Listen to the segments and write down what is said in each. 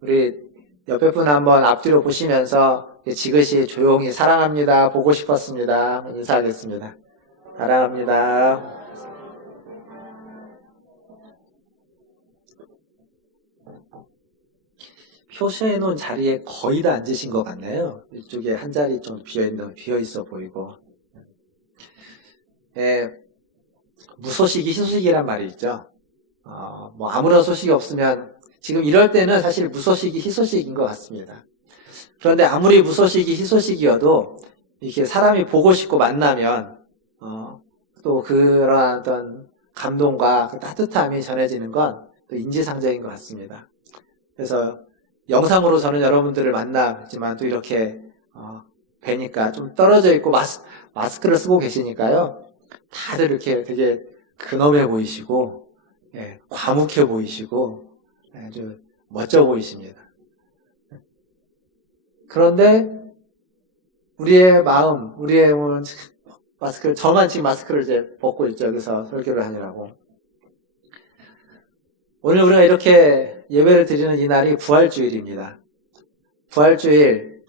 우리 옆에 분 한번 앞뒤로 보시면서 지그시 조용히 사랑합니다. 보고 싶었습니다. 인사하겠습니다. 사랑합니다. 표시해 놓은 자리에 거의 다 앉으신 것 같네요. 이쪽에 한 자리 좀 비어 있어 보이고. 예, 무소식이 희소식이란 말이 있죠. 뭐 아무런 소식이 없으면 지금 이럴 때는 사실 무소식이 희소식인 것 같습니다. 그런데 아무리 무소식이 희소식이어도 이렇게 사람이 보고 싶고 만나면 또 그런 어떤 감동과 그 따뜻함이 전해지는 건 또 인지상정인 것 같습니다. 그래서 영상으로 저는 여러분들을 만나지만 또 이렇게 뵈니까 좀 떨어져 있고 마스크를 쓰고 계시니까요. 다들 이렇게 되게 근엄해 보이시고 과묵해 보이시고 아주 멋져 보이십니다. 그런데 우리의 마음, 우리의 저만 지금 마스크를 이제 벗고 있죠. 여기서 설교를 하느라고. 오늘 우리가 이렇게 예배를 드리는 이 날이 부활주일입니다. 부활주일,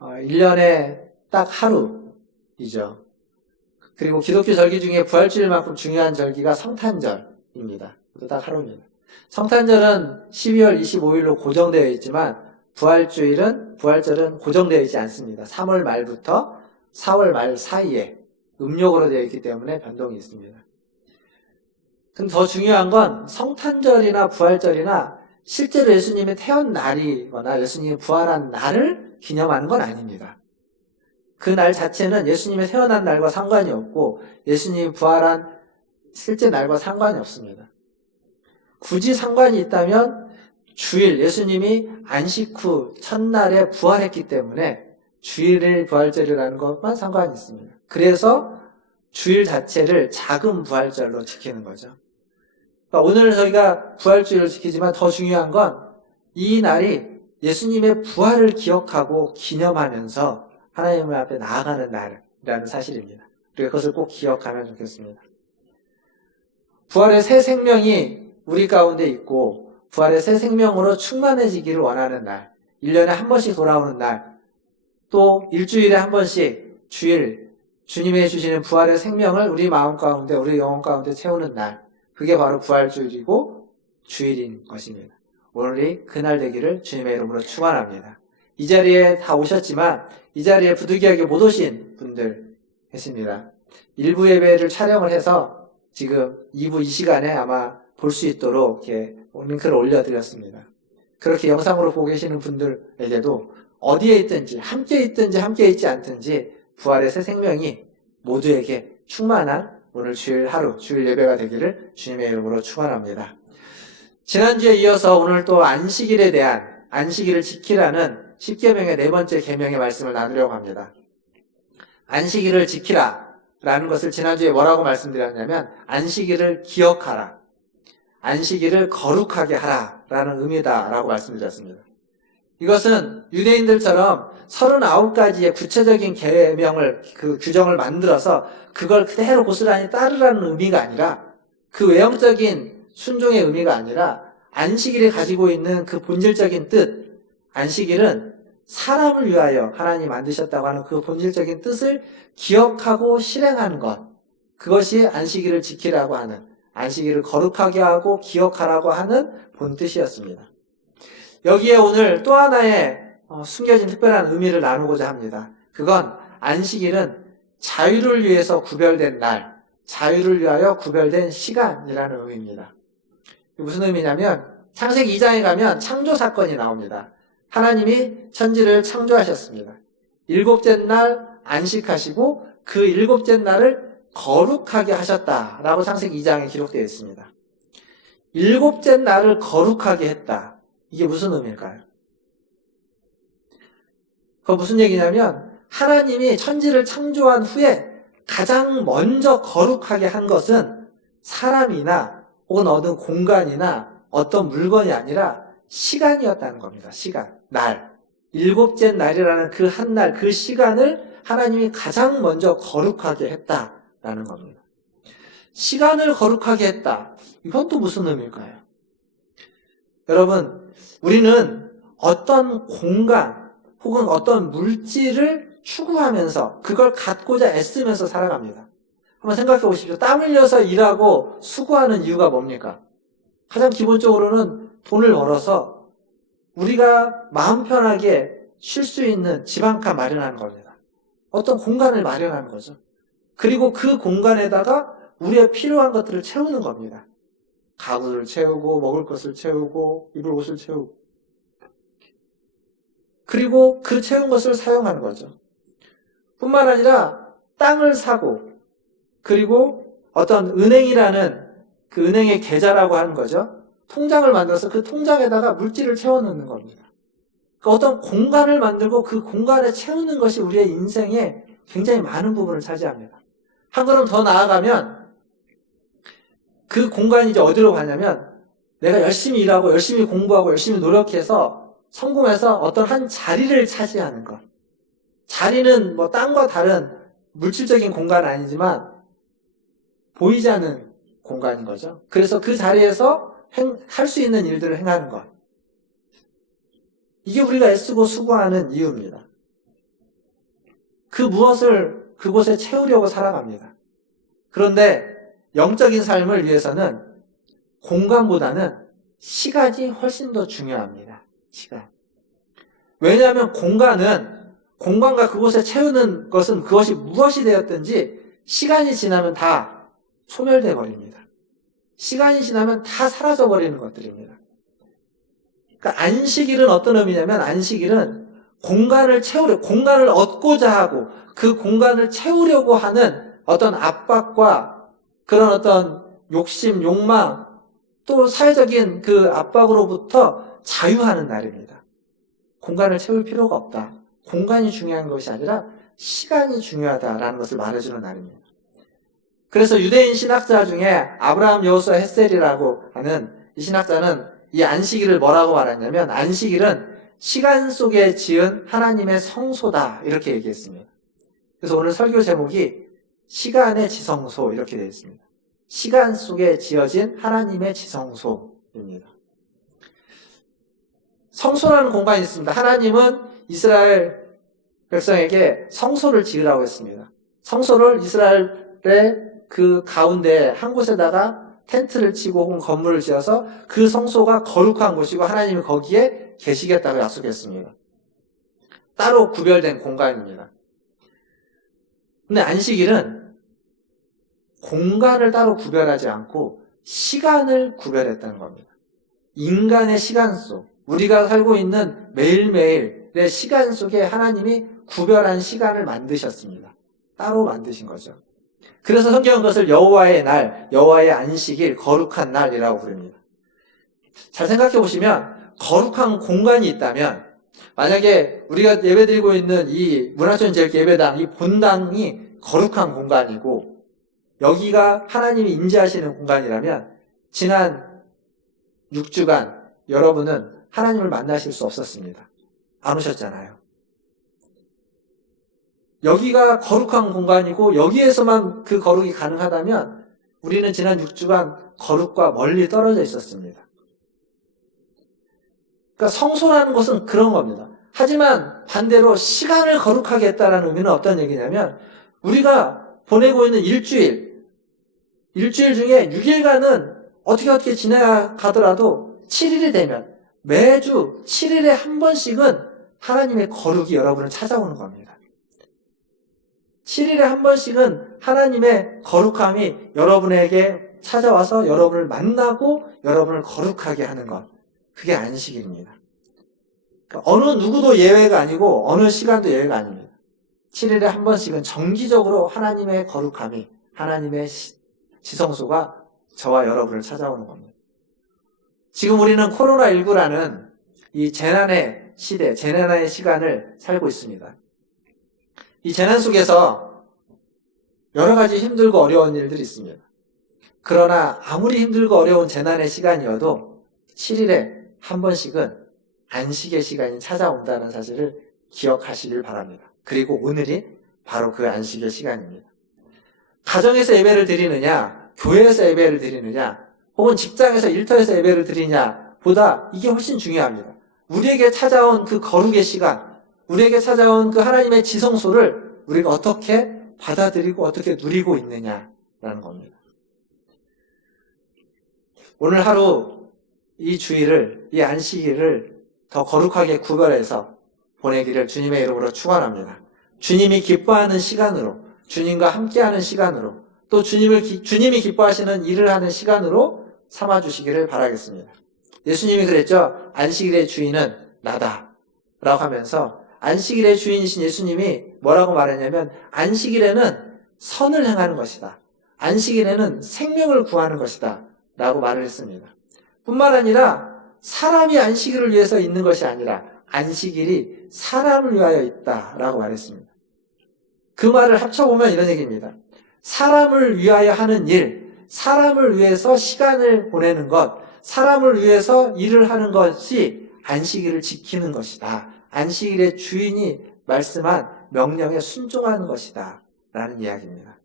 1년에 딱 하루이죠. 그리고 기독교 절기 중에 부활주일만큼 중요한 절기가 성탄절입니다. 딱 하루입니다. 성탄절은 12월 25일로 고정되어 있지만 부활절은 고정되어 있지 않습니다. 3월 말부터 4월 말 사이에 음력으로 되어 있기 때문에 변동이 있습니다. 근데 더 중요한 건 성탄절이나 부활절이나 실제로 예수님의 태어난 날이거나 예수님이 부활한 날을 기념하는 건 아닙니다. 그 날 자체는 예수님의 태어난 날과 상관이 없고 예수님이 부활한 실제 날과 상관이 없습니다. 굳이 상관이 있다면 주일, 예수님이 안식 후 첫날에 부활했기 때문에 주일을 부활절이라는 것만 상관이 있습니다. 그래서 주일 자체를 작은 부활절로 지키는 거죠. 그러니까 오늘 저희가 부활주일을 지키지만 더 중요한 건 이 날이 예수님의 부활을 기억하고 기념하면서 하나님 앞에 나아가는 날이라는 사실입니다. 우리가 그것을 꼭 기억하면 좋겠습니다. 부활의 새 생명이 우리 가운데 있고 부활의 새 생명으로 충만해지기를 원하는 날, 1년에 한 번씩 돌아오는 날, 또 일주일에 한 번씩 주일, 주님이 주시는 부활의 생명을 우리 마음 가운데, 우리 영혼 가운데 채우는 날, 그게 바로 부활주일이고 주일인 것입니다. 오늘이 그날 되기를 주님의 이름으로 축원합니다. 이 자리에 다 오셨지만 이 자리에 부득이하게 못 오신 분들 계십니다. 1부 예배를 촬영을 해서 지금 2부 이 시간에 아마 볼 수 있도록 이렇게 링크를 올려드렸습니다. 그렇게 영상으로 보고 계시는 분들에게도 어디에 있든지 함께 있지 않든지 부활의 새 생명이 모두에게 충만한 오늘 주일 하루, 주일 예배가 되기를 주님의 이름으로 축원합니다. 지난주에 이어서 오늘 또 안식일에 대한 안식일을 지키라는 10계명의 네 번째 계명의 말씀을 나누려고 합니다. 안식일을 지키라 라는 것을 지난주에 뭐라고 말씀드렸냐면 안식일을 기억하라, 안식일을 거룩하게 하라 라는 의미다라고 말씀드렸습니다. 이것은 유대인들처럼 39가지의 구체적인 계명을, 그 규정을 만들어서 그걸 그대로 고스란히 따르라는 의미가 아니라, 그 외형적인 순종의 의미가 아니라 안식일이 가지고 있는 그 본질적인 뜻, 안식일은 사람을 위하여 하나님이 만드셨다고 하는 그 본질적인 뜻을 기억하고 실행하는 것, 그것이 안식일을 지키라고 하는, 안식일을 거룩하게 하고 기억하라고 하는 본뜻이었습니다. 여기에 오늘 또 하나의 숨겨진 특별한 의미를 나누고자 합니다. 그건 안식일은 자유를 위해서 구별된 날, 자유를 위하여 구별된 시간이라는 의미입니다. 무슨 의미냐면 창세기 2장에 가면 창조 사건이 나옵니다. 하나님이 천지를 창조하셨습니다. 일곱째 날 안식하시고 그 일곱째 날을 거룩하게 하셨다라고 창세기 2장에 기록되어 있습니다. 일곱째 날을 거룩하게 했다. 이게 무슨 의미일까요? 그거 무슨 얘기냐면 하나님이 천지를 창조한 후에 가장 먼저 거룩하게 한 것은 사람이나 혹은 어떤 공간이나 어떤 물건이 아니라 시간이었다는 겁니다. 시간, 날. 일곱째 날이라는 그 한 날, 그 시간을 하나님이 가장 먼저 거룩하게 했다라는 겁니다. 시간을 거룩하게 했다. 이건 또 무슨 의미일까요? 여러분, 우리는 어떤 공간 혹은 어떤 물질을 추구하면서 그걸 갖고자 애쓰면서 살아갑니다. 한번 생각해 보십시오. 땀 흘려서 일하고 수고하는 이유가 뭡니까? 가장 기본적으로는 돈을 벌어서 우리가 마음 편하게 쉴 수 있는 집 한 칸 마련하는 겁니다. 어떤 공간을 마련하는 거죠. 그리고 그 공간에다가 우리의 필요한 것들을 채우는 겁니다. 가구를 채우고 먹을 것을 채우고 입을 옷을 채우고 그리고 그 채운 것을 사용하는 거죠. 뿐만 아니라 땅을 사고 그리고 어떤 은행이라는 그 은행의 계좌라고 하는 거죠. 통장을 만들어서 그 통장에다가 물질을 채워넣는 겁니다. 그러니까 어떤 공간을 만들고 그 공간에 채우는 것이 우리의 인생에 굉장히 많은 부분을 차지합니다. 한 걸음 더 나아가면 그 공간이 이제 어디로 가냐면 내가 열심히 일하고 열심히 공부하고 열심히 노력해서 성공해서 어떤 한 자리를 차지하는 것. 자리는 뭐 땅과 다른 물질적인 공간은 아니지만 보이지 않는 공간인 거죠. 그래서 그 자리에서 할 수 있는 일들을 행하는 것. 이게 우리가 애쓰고 수고하는 이유입니다. 그 무엇을 그곳에 채우려고 살아갑니다. 그런데 영적인 삶을 위해서는 공간보다는 시간이 훨씬 더 중요합니다. 시간. 왜냐하면 공간과 그곳에 채우는 것은 그것이 무엇이 되었든지 시간이 지나면 다 소멸되어 버립니다. 시간이 지나면 다 사라져 버리는 것들입니다. 그러니까 안식일은 어떤 의미냐면 안식일은 공간을 얻고자 하고 그 공간을 채우려고 하는 어떤 압박과 그런 어떤 욕심, 욕망 또 사회적인 그 압박으로부터 자유하는 날입니다. 공간을 채울 필요가 없다. 공간이 중요한 것이 아니라 시간이 중요하다라는 것을 말해주는 날입니다. 그래서 유대인 신학자 중에 아브라함 여호수아 헷셀이라고 하는 이 신학자는 이 안식일을 뭐라고 말했냐면 안식일은 시간 속에 지은 하나님의 성소다 이렇게 얘기했습니다. 그래서 오늘 설교 제목이 시간의 지성소 이렇게 되어 있습니다. 시간 속에 지어진 하나님의 지성소입니다. 성소라는 공간이 있습니다. 하나님은 이스라엘 백성에게 성소를 지으라고 했습니다. 성소를 이스라엘의 그 가운데 한 곳에다가 텐트를 치고 혹은 건물을 지어서 그 성소가 거룩한 곳이고 하나님이 거기에 계시겠다고 약속했습니다. 따로 구별된 공간입니다. 근데 안식일은 공간을 따로 구별하지 않고 시간을 구별했다는 겁니다. 인간의 시간 속, 우리가 살고 있는 매일매일의 시간 속에 하나님이 구별한 시간을 만드셨습니다. 따로 만드신 거죠. 그래서 성경은 그것을 여호와의 날, 여호와의 안식일, 거룩한 날이라고 부릅니다. 잘 생각해 보시면 거룩한 공간이 있다면 만약에 우리가 예배드리고 있는 이 문화촌제일예배당, 이 본당이 거룩한 공간이고 여기가 하나님이 임재하시는 공간이라면 지난 6주간 여러분은 하나님을 만나실 수 없었습니다. 안 오셨잖아요. 여기가 거룩한 공간이고 여기에서만 그 거룩이 가능하다면 우리는 지난 6주간 거룩과 멀리 떨어져 있었습니다. 그러니까 성소라는 것은 그런 겁니다. 하지만 반대로 시간을 거룩하게 했다는 의미는 어떤 얘기냐면 우리가 보내고 있는 일주일 중에 6일간은 어떻게 지나가더라도 7일이 되면 매주 7일에 한 번씩은 하나님의 거룩이 여러분을 찾아오는 겁니다. 7일에 한 번씩은 하나님의 거룩함이 여러분에게 찾아와서 여러분을 만나고 여러분을 거룩하게 하는 것. 그게 안식일입니다. 그러니까 어느 누구도 예외가 아니고 어느 시간도 예외가 아닙니다. 7일에 한 번씩은 정기적으로 하나님의 거룩함이 하나님의 지성소가 저와 여러분을 찾아오는 겁니다. 지금 우리는 코로나19라는 이 재난의 시대, 재난의 시간을 살고 있습니다. 이 재난 속에서 여러 가지 힘들고 어려운 일들이 있습니다. 그러나 아무리 힘들고 어려운 재난의 시간이어도 7일에 한 번씩은 안식의 시간이 찾아온다는 사실을 기억하시길 바랍니다. 그리고 오늘이 바로 그 안식의 시간입니다. 가정에서 예배를 드리느냐, 교회에서 예배를 드리느냐, 혹은 직장에서 일터에서 예배를 드리냐 보다 이게 훨씬 중요합니다. 우리에게 찾아온 그 거룩의 시간, 우리에게 찾아온 그 하나님의 지성소를 우리가 어떻게 받아들이고 어떻게 누리고 있느냐라는 겁니다. 오늘 하루 이 주일을, 이 안식일을 더 거룩하게 구별해서 보내기를 주님의 이름으로 축원합니다. 주님이 기뻐하는 시간으로, 주님과 함께하는 시간으로, 또 주님이 기뻐하시는 일을 하는 시간으로 삼아주시기를 바라겠습니다. 예수님이 그랬죠. 안식일의 주인은 나다 라고 하면서 안식일의 주인이신 예수님이 뭐라고 말했냐면 안식일에는 선을 행하는 것이다. 안식일에는 생명을 구하는 것이다 라고 말을 했습니다. 뿐만 아니라 사람이 안식일을 위해서 있는 것이 아니라 안식일이 사람을 위하여 있다라고 말했습니다. 그 말을 합쳐보면 이런 얘기입니다. 사람을 위하여 하는 일, 사람을 위해서 시간을 보내는 것, 사람을 위해서 일을 하는 것이 안식일을 지키는 것이다. 안식일의 주인이 말씀한 명령에 순종하는 것이다 라는 이야기입니다.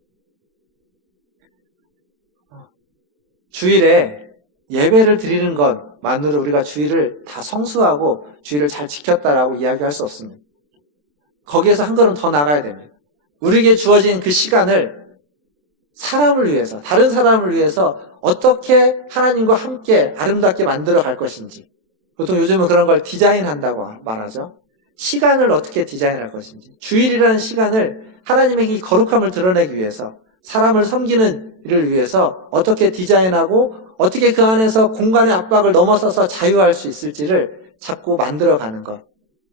주일에 예배를 드리는 것만으로 우리가 주일을 다 성수하고 주일을 잘 지켰다라고 이야기할 수 없습니다. 거기에서 한 걸음 더 나가야 됩니다. 우리에게 주어진 그 시간을 사람을 위해서, 다른 사람을 위해서 어떻게 하나님과 함께 아름답게 만들어 갈 것인지, 보통 요즘은 그런 걸 디자인한다고 말하죠. 시간을 어떻게 디자인할 것인지, 주일이라는 시간을 하나님의 이 거룩함을 드러내기 위해서, 사람을 섬기는 일을 위해서 어떻게 디자인하고 어떻게 그 안에서 공간의 압박을 넘어서서 자유할 수 있을지를 자꾸 만들어가는 것,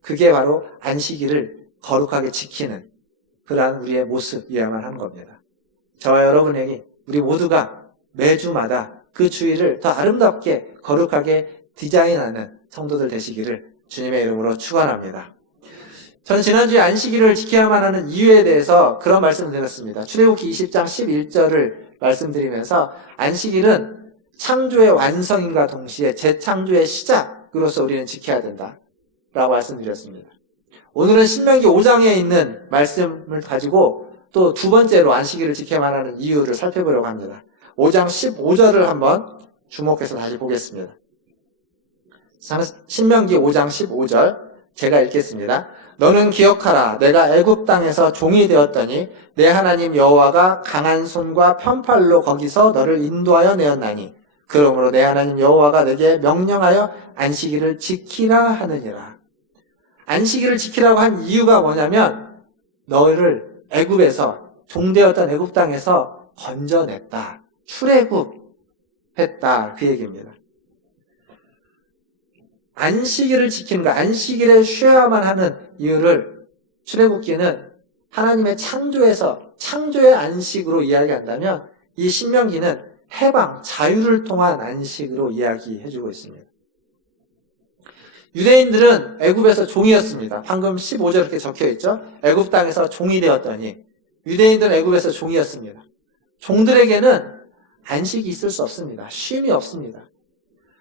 그게 바로 안식일을 거룩하게 지키는 그러한 우리의 모습이야만 하는 겁니다. 저와 여러분에게 우리 모두가 매주마다 그 주일을 더 아름답게 거룩하게 디자인하는 성도들 되시기를 주님의 이름으로 축원합니다. 저는 지난주에 안식일을 지켜야만 하는 이유에 대해서 그런 말씀을 드렸습니다. 출애굽기 20장 11절을 말씀드리면서 안식일은 창조의 완성인과 동시에 재창조의 시작으로서 우리는 지켜야 된다라고 말씀드렸습니다. 오늘은 신명기 5장에 있는 말씀을 가지고 또 두 번째로 안식일을 지켜야만 하는 이유를 살펴보려고 합니다. 5장 15절을 한번 주목해서 다시 보겠습니다. 신명기 5장 15절 제가 읽겠습니다. 너는 기억하라. 내가 애굽 땅에서 종이 되었더니 내 하나님 여호와가 강한 손과 편팔로 거기서 너를 인도하여 내었나니 그러므로 내 하나님 여호와가 내게 명령하여 안식일을 지키라 하느니라. 안식일을 지키라고 한 이유가 뭐냐면 너를 애굽에서 종되었던 애굽 땅에서 건져냈다. 출애굽했다. 그 얘기입니다. 안식일을 지키는 것, 안식일에 쉬어야만 하는 이유를 출애굽기는 하나님의 창조의 안식으로 이야기한다면 이 신명기는 해방, 자유를 통한 안식으로 이야기해주고 있습니다. 유대인들은 애굽에서 종이었습니다. 방금 15절 이렇게 적혀있죠. 애굽 땅에서 종이 되었더니 유대인들은 애굽에서 종이었습니다. 종들에게는 안식이 있을 수 없습니다. 쉼이 없습니다.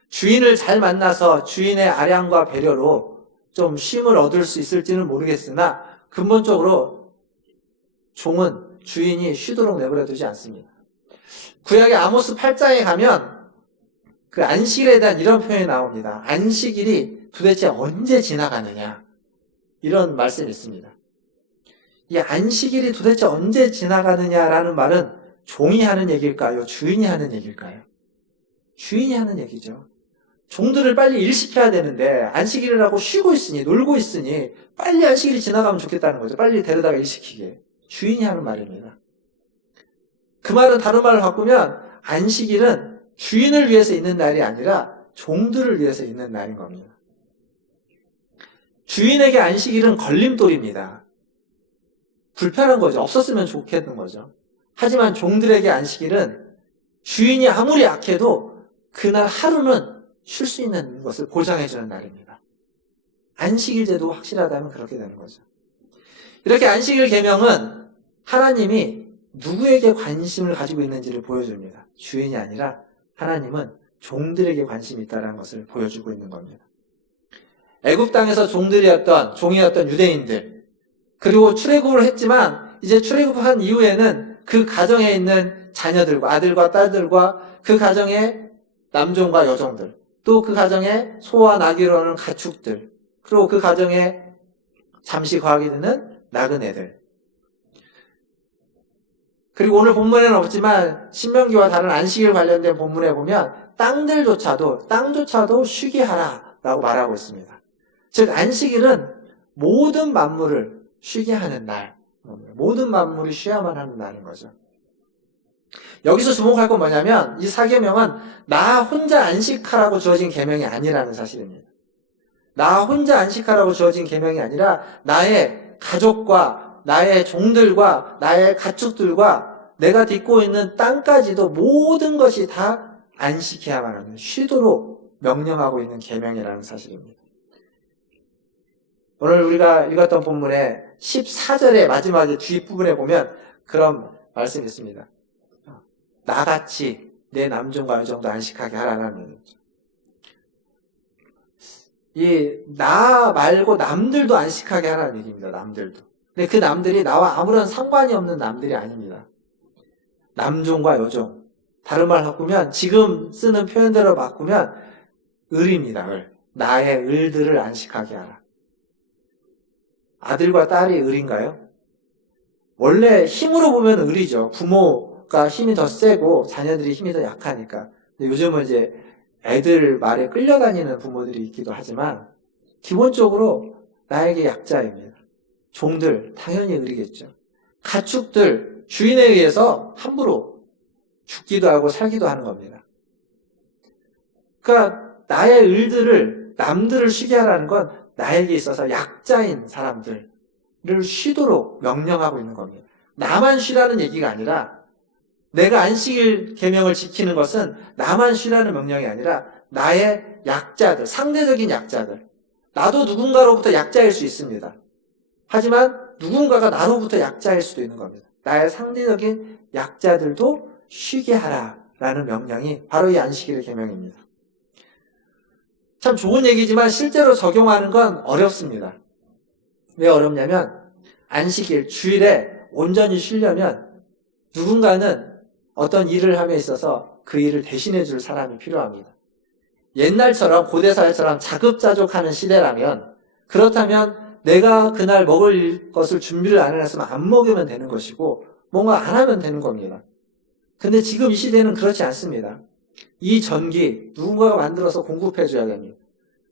주인을 잘 만나서 주인의 아량과 배려로 좀 쉼을 얻을 수 있을지는 모르겠으나 근본적으로 종은 주인이 쉬도록 내버려 두지 않습니다. 구약의 아모스 8장에 가면 그 안식일에 대한 이런 표현이 나옵니다. 안식일이 도대체 언제 지나가느냐 이런 말씀이 있습니다. 이 안식일이 도대체 언제 지나가느냐라는 말은 종이 하는 얘기일까요? 주인이 하는 얘기일까요? 주인이 하는 얘기죠. 종들을 빨리 일시켜야 되는데 안식일이라고 쉬고 있으니 놀고 있으니 빨리 안식일이 지나가면 좋겠다는 거죠. 빨리 데려다가 일시키게. 주인이 하는 말입니다. 그 말은 다른 말을 바꾸면 안식일은 주인을 위해서 있는 날이 아니라 종들을 위해서 있는 날인 겁니다. 주인에게 안식일은 걸림돌입니다. 불편한 거죠. 없었으면 좋겠는 거죠. 하지만 종들에게 안식일은 주인이 아무리 약해도 그날 하루는 쉴 수 있는 것을 보장해주는 날입니다. 안식일 제도 확실하다면 그렇게 되는 거죠. 이렇게 안식일 계명은 하나님이 누구에게 관심을 가지고 있는지를 보여줍니다. 주인이 아니라 하나님은 종들에게 관심이 있다는 것을 보여주고 있는 겁니다. 애굽 땅에서 종이었던 유대인들, 그리고 출애굽을 했지만 이제 출애굽한 이후에는 그 가정에 있는 자녀들과 아들과 딸들과 그 가정의 남종과 여종들, 또 그 가정에 소와 나귀로 하는 가축들, 그리고 그 가정에 잠시 거하게 되는 나그네들. 그리고 오늘 본문에는 없지만 신명기와 다른 안식일 관련된 본문에 보면 땅조차도 쉬게 하라라고 말하고 있습니다. 즉 안식일은 모든 만물을 쉬게 하는 날, 모든 만물이 쉬어야만 하는 날인 거죠. 여기서 주목할 건 뭐냐면 이 사계명은 나 혼자 안식하라고 주어진 계명이 아니라는 사실입니다. 나 혼자 안식하라고 주어진 계명이 아니라 나의 가족과 나의 종들과 나의 가축들과 내가 딛고 있는 땅까지도 모든 것이 다 안식해야만 하는, 쉬도록 명령하고 있는 계명이라는 사실입니다. 오늘 우리가 읽었던 본문의 14절의 마지막에 뒷부분에 보면 그런 말씀이 있습니다. 나같이 내 남종과 여종도 안식하게 하라는 거죠. 나 말고 남들도 안식하게 하라는 얘기입니다. 남들도. 근데 그 남들이 나와 아무런 상관이 없는 남들이 아닙니다. 남종과 여종. 다른 말 바꾸면, 지금 쓰는 표현대로 바꾸면 을입니다. 을. 나의 을들을 안식하게 하라. 아들과 딸이 을인가요? 원래 힘으로 보면 을이죠. 부모가 힘이 더 세고 자녀들이 힘이 더 약하니까. 근데 요즘은 이제 애들 말에 끌려다니는 부모들이 있기도 하지만 기본적으로 나에게 약자입니다. 종들 당연히 을이겠죠. 가축들 주인에 의해서 함부로 죽기도 하고 살기도 하는 겁니다. 그러니까 나의 을들을, 남들을 쉬게 하라는 건 나에게 있어서 약자인 사람들을 쉬도록 명령하고 있는 겁니다. 나만 쉬라는 얘기가 아니라, 내가 안식일 계명을 지키는 것은 나만 쉬라는 명령이 아니라 나의 약자들, 상대적인 약자들. 나도 누군가로부터 약자일 수 있습니다. 하지만 누군가가 나로부터 약자일 수도 있는 겁니다. 나의 상대적인 약자들도 쉬게 하라라는 명령이 바로 이 안식일의 계명입니다. 참 좋은 얘기지만 실제로 적용하는 건 어렵습니다. 왜 어렵냐면 안식일, 주일에 온전히 쉬려면 누군가는 어떤 일을 함에 있어서 그 일을 대신해 줄 사람이 필요합니다. 옛날처럼, 고대사회처럼 자급자족하는 시대라면, 그렇다면 내가 그날 먹을 것을 준비를 안 해놨으면 안 먹으면 되는 것이고 뭔가 안 하면 되는 겁니다. 근데 지금 이 시대는 그렇지 않습니다. 이 전기 누군가가 만들어서 공급해 줘야 됩니다.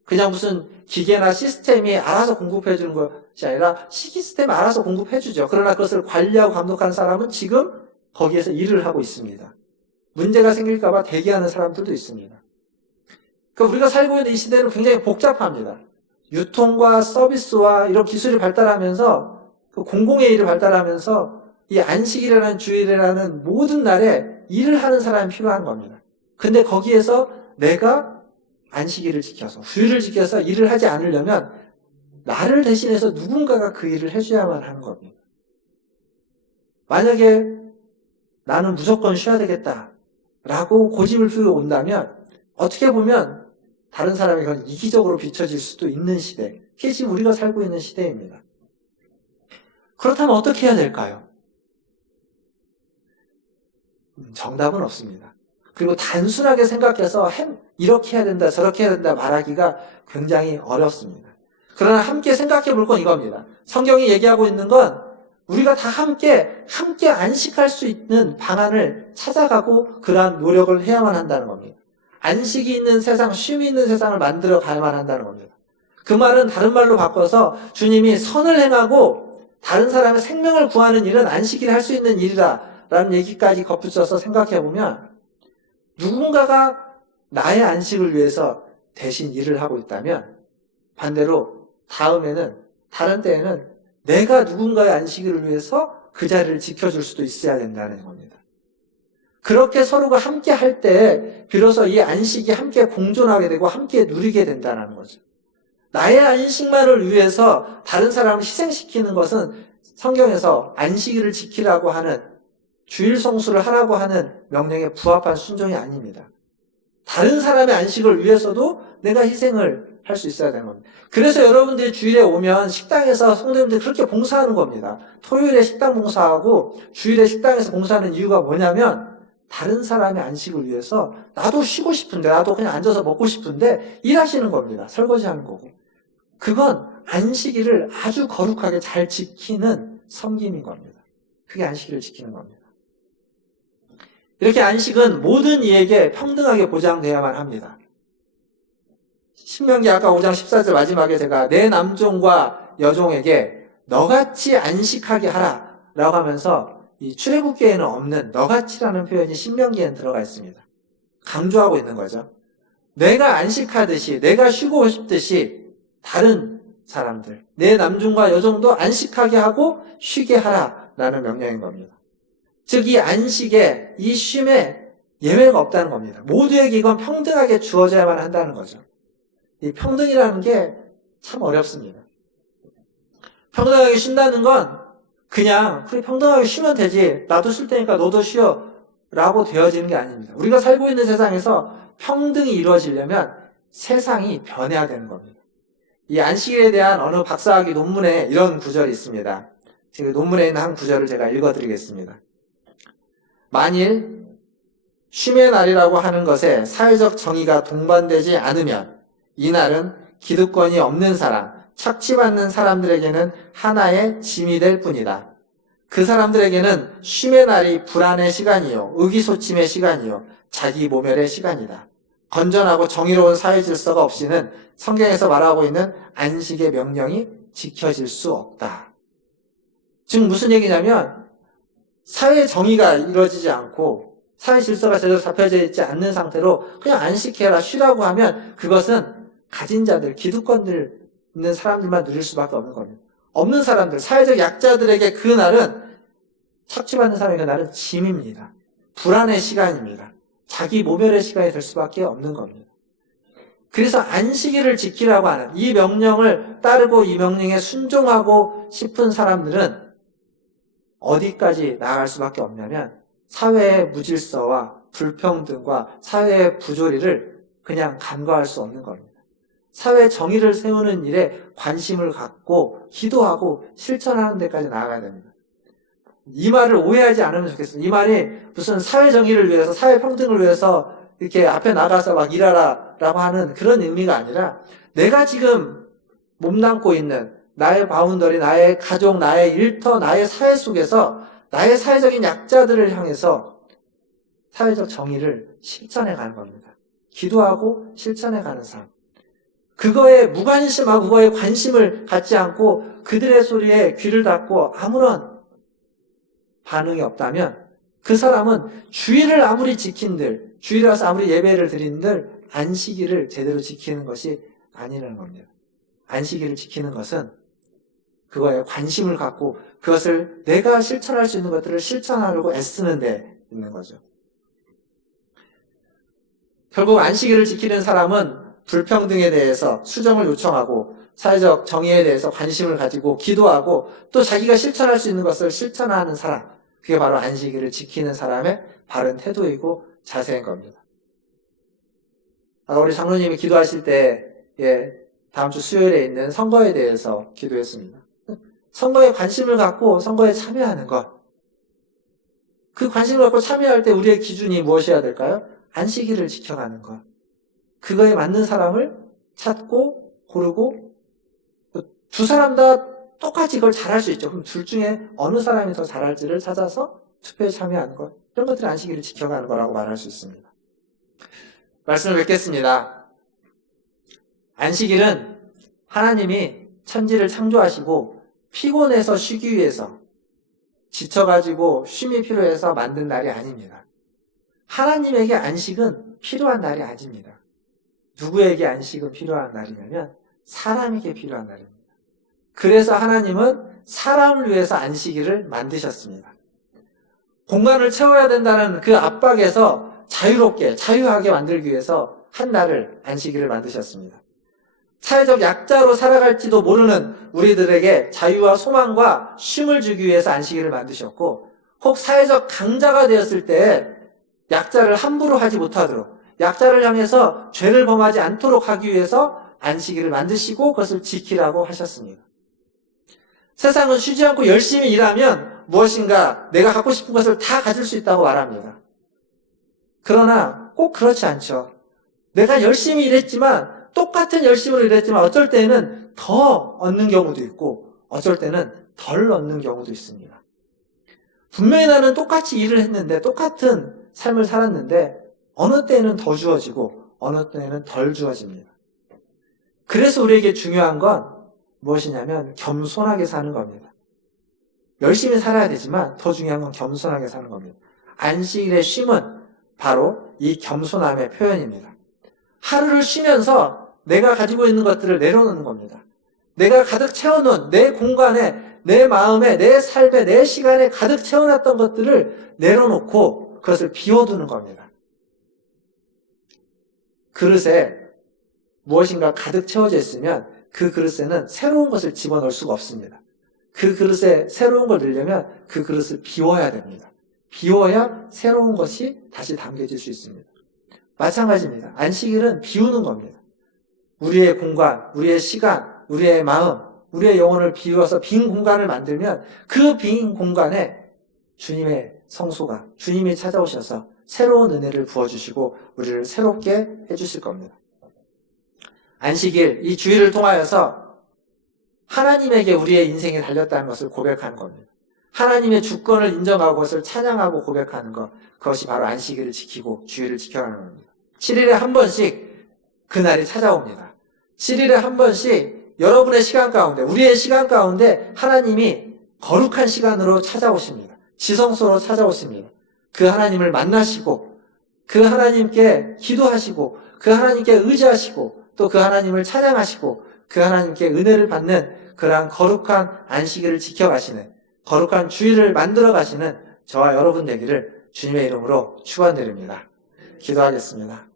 그냥 무슨 기계나 시스템이 알아서 공급해 주는 것이 아니라 시스템이 알아서 공급해 주죠. 그러나 그것을 관리하고 감독하는 사람은 지금 거기에서 일을 하고 있습니다. 문제가 생길까 봐 대기하는 사람들도 있습니다. 그러니까 우리가 살고 있는 이 시대는 굉장히 복잡합니다. 유통과 서비스와 이런 기술이 발달하면서, 그 공공의 일이 발달하면서 이 안식일이라는 주일이라는 모든 날에 일을 하는 사람이 필요한 겁니다. 근데 거기에서 내가 안식일을 지켜서, 주일을 지켜서 일을 하지 않으려면 나를 대신해서 누군가가 그 일을 해줘야만 하는 겁니다. 만약에 나는 무조건 쉬어야 되겠다라고 고집을 피우고 온다면 어떻게 보면 다른 사람이 그건 이기적으로 비춰질 수도 있는 시대, 그게 지금 우리가 살고 있는 시대입니다. 그렇다면 어떻게 해야 될까요? 정답은 없습니다. 그리고 단순하게 생각해서 이렇게 해야 된다, 저렇게 해야 된다 말하기가 굉장히 어렵습니다. 그러나 함께 생각해 볼 건 이겁니다. 성경이 얘기하고 있는 건 우리가 다 함께 안식할 수 있는 방안을 찾아가고 그러한 노력을 해야만 한다는 겁니다. 안식이 있는 세상, 쉼이 있는 세상을 만들어 가야만 한다는 겁니다. 그 말은 다른 말로 바꿔서 주님이 선을 행하고 다른 사람의 생명을 구하는 일은 안식일에 할 수 있는 일이라는 얘기까지 덧붙여서 생각해보면 누군가가 나의 안식을 위해서 대신 일을 하고 있다면 반대로 다른 때에는 내가 누군가의 안식을 위해서 그 자리를 지켜줄 수도 있어야 된다는 겁니다. 그렇게 서로가 함께 할 때 비로소 이 안식이 함께 공존하게 되고 함께 누리게 된다는 거죠. 나의 안식만을 위해서 다른 사람을 희생시키는 것은 성경에서 안식일을 지키라고 하는, 주일 성수를 하라고 하는 명령에 부합한 순종이 아닙니다. 다른 사람의 안식을 위해서도 내가 희생을 할 수 있어야 되는 겁니다. 그래서 여러분들이 주일에 오면 식당에서 성도님들이 그렇게 봉사하는 겁니다. 토요일에 식당 봉사하고 주일에 식당에서 봉사하는 이유가 뭐냐면 다른 사람의 안식을 위해서 나도 쉬고 싶은데, 나도 그냥 앉아서 먹고 싶은데 일하시는 겁니다. 설거지하는 거고. 그건 안식일을 아주 거룩하게 잘 지키는 섬김인 겁니다. 그게 안식일을 지키는 겁니다. 이렇게 안식은 모든 이에게 평등하게 보장되어야만 합니다. 신명기 아까 5장 14절 마지막에 제가 내 남종과 여종에게 너같이 안식하게 하라 라고 하면서 이 출애굽기에는 없는 너같이라는 표현이 신명기에는 들어가 있습니다. 강조하고 있는 거죠. 내가 안식하듯이, 내가 쉬고 싶듯이 다른 사람들, 내 남종과 여종도 안식하게 하고 쉬게 하라라는 명령인 겁니다. 즉 이 안식에, 이 쉼에 예외가 없다는 겁니다. 모두에게 이건 평등하게 주어져야만 한다는 거죠. 이 평등이라는 게 참 어렵습니다. 평등하게 쉰다는 건 그냥 그래 평등하게 쉬면 되지, 나도 쉴 테니까 너도 쉬어 라고 되어지는 게 아닙니다. 우리가 살고 있는 세상에서 평등이 이루어지려면 세상이 변해야 되는 겁니다. 이 안식일에 대한 어느 박사학위 논문에 이런 구절이 있습니다. 지금 논문에 있는 한 구절을 제가 읽어드리겠습니다. 만일 쉼의 날이라고 하는 것에 사회적 정의가 동반되지 않으면 이날은 기득권이 없는 사람, 착취받는 사람들에게는 하나의 짐이 될 뿐이다. 그 사람들에게는 쉼의 날이 불안의 시간이요, 의기소침의 시간이요, 자기 모멸의 시간이다. 건전하고 정의로운 사회 질서가 없이는 성경에서 말하고 있는 안식의 명령이 지켜질 수 없다. 즉 무슨 얘기냐면 사회 정의가 이루어지지 않고 사회 질서가 제대로 잡혀져 있지 않는 상태로 그냥 안식해라, 쉬라고 하면 그것은 가진 자들, 기득권들 있는 사람들만 누릴 수밖에 없는 겁니다. 없는 사람들, 사회적 약자들에게 그 날은, 착취받는 사람에게 날은 짐입니다. 불안의 시간입니다. 자기 모멸의 시간이 될 수밖에 없는 겁니다. 그래서 안식일을 지키라고 하는 이 명령을 따르고 이 명령에 순종하고 싶은 사람들은 어디까지 나아갈 수밖에 없냐면 사회의 무질서와 불평등과 사회의 부조리를 그냥 간과할 수 없는 겁니다. 사회 정의를 세우는 일에 관심을 갖고 기도하고 실천하는 데까지 나아가야 됩니다. 이 말을 오해하지 않으면 좋겠습니다. 이 말이 무슨 사회 정의를 위해서, 사회 평등을 위해서 이렇게 앞에 나가서 막 일하라 라고 하는 그런 의미가 아니라 내가 지금 몸담고 있는 나의 바운더리, 나의 가족, 나의 일터, 나의 사회 속에서 나의 사회적인 약자들을 향해서 사회적 정의를 실천해 가는 겁니다. 기도하고 실천해 가는 삶. 그거에 무관심하고 그거에 관심을 갖지 않고 그들의 소리에 귀를 닫고 아무런 반응이 없다면 그 사람은 주일을 아무리 지킨들, 주일에 와서 아무리 예배를 드린들 안식일을 제대로 지키는 것이 아니라는 겁니다. 안식일을 지키는 것은 그거에 관심을 갖고 그것을 내가 실천할 수 있는 것들을 실천하려고 애쓰는 데 있는 거죠. 결국 안식일을 지키는 사람은 불평등에 대해서 수정을 요청하고 사회적 정의에 대해서 관심을 가지고 기도하고 또 자기가 실천할 수 있는 것을 실천하는 사람, 그게 바로 안식일을 지키는 사람의 바른 태도이고 자세인 겁니다. 우리 장로님이 기도하실 때 다음 주 수요일에 있는 선거에 대해서 기도했습니다. 선거에 관심을 갖고 선거에 참여하는 것. 그 관심을 갖고 참여할 때 우리의 기준이 무엇이어야 될까요? 안식일을 지켜가는 것. 그거에 맞는 사람을 찾고 고르고 두 사람 다 똑같이 이걸 잘할 수 있죠. 그럼 둘 중에 어느 사람이 더 잘할지를 찾아서 투표에 참여하는 것. 이런 것들이 안식일을 지켜가는 거라고 말할 수 있습니다. 말씀을 뵙겠습니다. 안식일은 하나님이 천지를 창조하시고 피곤해서 쉬기 위해서 지쳐가지고 쉼이 필요해서 만든 날이 아닙니다. 하나님에게 안식은 필요한 날이 아닙니다. 누구에게 안식은 필요한 날이냐면 사람에게 필요한 날입니다. 그래서 하나님은 사람을 위해서 안식일을 만드셨습니다. 공간을 채워야 된다는 그 압박에서 자유롭게, 자유하게 만들기 위해서 한 날을 안식일을 만드셨습니다. 사회적 약자로 살아갈지도 모르는 우리들에게 자유와 소망과 쉼을 주기 위해서 안식일을 만드셨고, 혹 사회적 강자가 되었을 때 약자를 함부로 하지 못하도록, 약자를 향해서 죄를 범하지 않도록 하기 위해서 안식일을 만드시고 그것을 지키라고 하셨습니다. 세상은 쉬지 않고 열심히 일하면 무엇인가 내가 갖고 싶은 것을 다 가질 수 있다고 말합니다. 그러나 꼭 그렇지 않죠. 내가 열심히 일했지만, 똑같은 열심으로 일했지만 어쩔 때는 더 얻는 경우도 있고 어쩔 때는 덜 얻는 경우도 있습니다. 분명히 나는 똑같이 일을 했는데 똑같은 삶을 살았는데 어느 때는 더 주어지고 어느 때는 덜 주어집니다. 그래서 우리에게 중요한 건 무엇이냐면 겸손하게 사는 겁니다. 열심히 살아야 되지만 더 중요한 건 겸손하게 사는 겁니다. 안식일의 쉼은 바로 이 겸손함의 표현입니다. 하루를 쉬면서 내가 가지고 있는 것들을 내려놓는 겁니다. 내가 가득 채워놓은 내 공간에, 내 마음에, 내 삶에, 내 시간에 가득 채워놨던 것들을 내려놓고 그것을 비워두는 겁니다. 그릇에 무엇인가 가득 채워져 있으면 그 그릇에는 새로운 것을 집어넣을 수가 없습니다. 그 그릇에 새로운 걸 넣으려면 그 그릇을 비워야 됩니다. 비워야 새로운 것이 다시 담겨질 수 있습니다. 마찬가지입니다. 안식일은 비우는 겁니다. 우리의 공간, 우리의 시간, 우리의 마음, 우리의 영혼을 비워서 빈 공간을 만들면 그 빈 공간에 주님의 성소가, 주님이 찾아오셔서 새로운 은혜를 부어주시고 우리를 새롭게 해주실 겁니다. 안식일, 이 주일을 통하여서 하나님에게 우리의 인생이 달렸다는 것을 고백하는 겁니다. 하나님의 주권을 인정하고 그것을 찬양하고 고백하는 것, 그것이 바로 안식일을 지키고 주일을 지켜가는 겁니다. 7일에 한 번씩 그날이 찾아옵니다. 7일에 한 번씩 여러분의 시간 가운데, 우리의 시간 가운데 하나님이 거룩한 시간으로 찾아오십니다. 지성소로 찾아오십니다. 그 하나님을 만나시고 그 하나님께 기도하시고 그 하나님께 의지하시고 또 그 하나님을 찬양하시고 그 하나님께 은혜를 받는 그러한 거룩한 안식일을 지켜가시는 거룩한 주일을 만들어 가시는 저와 여러분 되기를 주님의 이름으로 축원드립니다. 기도하겠습니다.